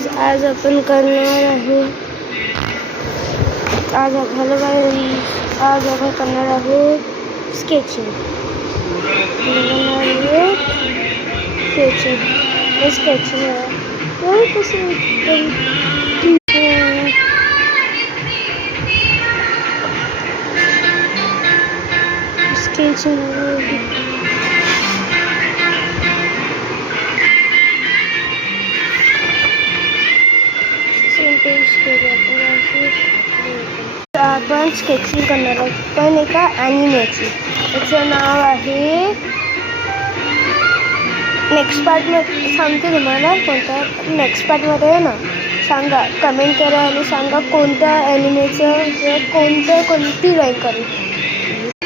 Guys, आज आपण करणार आहे आज आपण करणार आहोत स्केचिंग. आपण स्केचिंग करणार आहोत, पण एका ॲनिमेची. त्याचं नाव आहे नेक्स्ट पार्टमध्ये सांगते तुम्हाला कोणता. नेक्स्ट पार्टमध्ये आहे ना, सांगा, कमेंट करा आणि सांगा कोणत्या ॲनिमेचं किंवा कोणती ड्रॉईंग करू.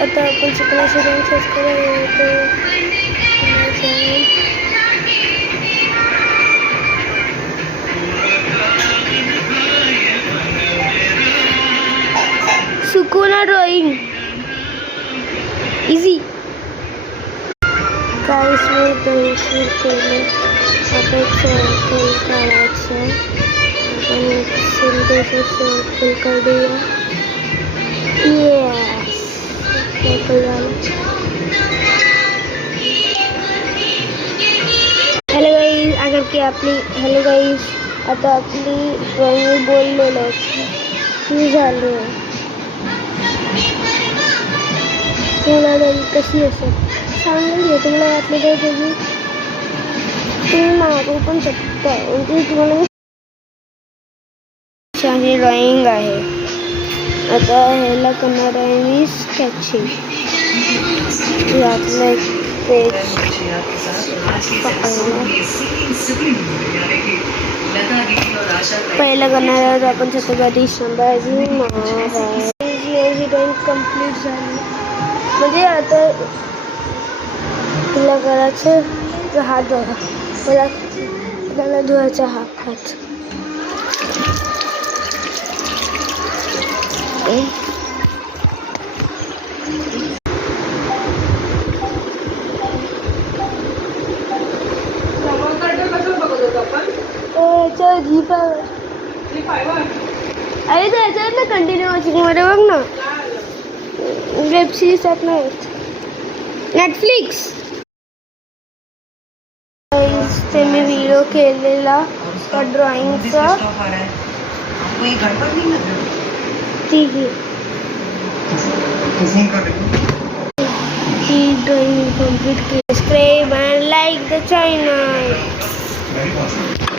आता आपण शिकण्याची ड्रॉईंग सर्च करूया. Sukuna drawing easy. काहीच मी ड्रॉइंग सुरू केलं. आता एक सर्कल काढायचं. आपण एक सिंपल सर्कल काढूया. येस, सर्कल झालं. हॅलो गाईज, आता आपली ड्रॉइंग बोललेलं ही झाली. तुम्हाला कशी असेल सांगून तुम्हाला वाटलं काय त्याची तुम्ही मागू पण शकता. तुम्हाला छान ड्रॉइंग आहे. आता ह्याला करणार आहे मी स्केचिंग. यातलं एक पेज पहिलं करणार आहोत आपण छत्रपती संभाजी महाराज. माझी ड्रॉइंग कम्प्लीट झाली. म्हणजे आता तुला करायचं हात बघा. मला धुवायचा हात. अरे जायचं ना कंटिन्यू वॉचिंगमध्ये बघ ना. वेब सिरीज आहेत ना नेटफ्लिक्स. ते मी व्हिडिओ केलेला त्या ड्रॉइंगचा. ही ड्रॉइंग कम्प्लीट केली. Subscribe and like the channel.